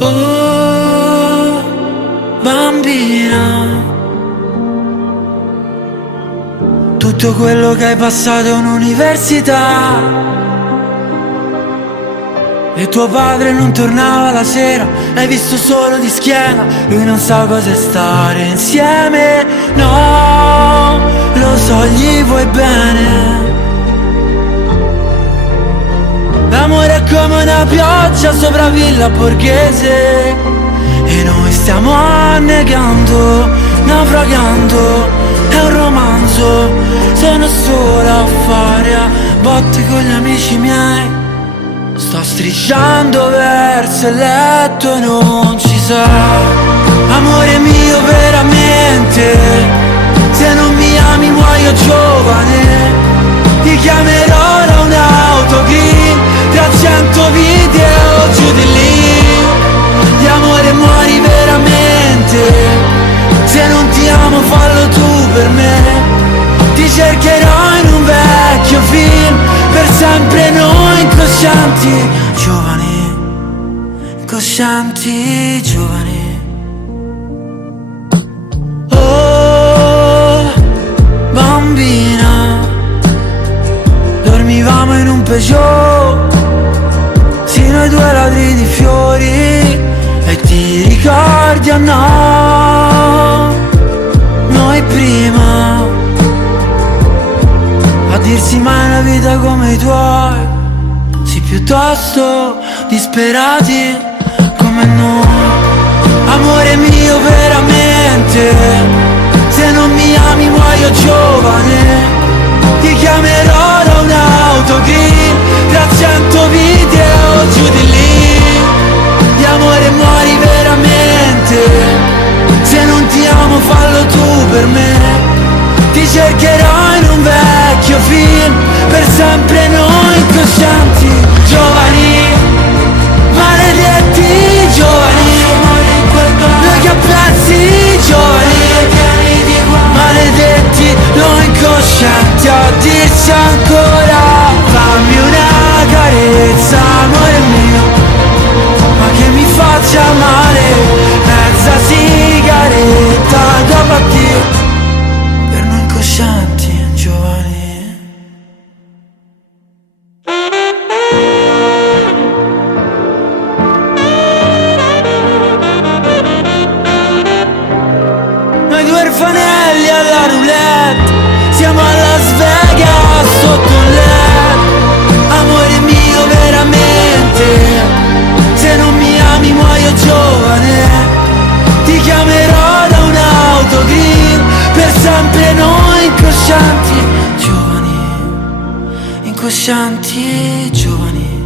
Oh, bambina, tutto quello che hai passato è un'università. E tuo padre non tornava la sera, l'hai visto solo di schiena. Lui non sa cosa è stare insieme, no, lo so, gli vuoi bene. L'amore è come una pioggia sopra Villa Borghese e noi stiamo annegando, naufragando. È un romanzo, sono solo a fare a botte con gli amici miei. Sto strisciando verso il letto e non ci sei. Amore mio veramente, se non mi ami muoio giovane. Ti chiamerò da un'auto green, tra 100 video giù di lì. Di amore muori veramente, se non ti amo fallo tu per me. Ti cercherò in un vecchio film, per sempre noi incoscianti giovani, incoscianti giovani. Oh, bambina, dormivamo in un Peugeot, sì noi due ladri di fiori. E ti ricordi o no? Noi prima, a dirsi mai una vita come i tuoi, sì piuttosto disperati come noi. Amore mio veramente, se non mi ami muoio giovane. Ti chiamerò da un'auto green, tra 100 video giù di lì. Di amore muori veramente, se non ti amo fallo tu per me. Ti cercherò in un vecchio film, per sempre noi incoscianti giovani, maledetti giovani. Noi che apprezzi giovani, maledetti noi incoscienti a dirsi ancora. Fammi una carezza amore mio, ma che mi faccia male, mezza sigaretta dopo addio, per noi incoscienti giovani. Noi due orfanelli alla roulette, siamo a Las Vegas sotto un LED. Amore mio veramente, se non mi ami muoio giovane. Ti chiamerò da un'auto green, per sempre noi incoscianti giovani, incoscianti giovani.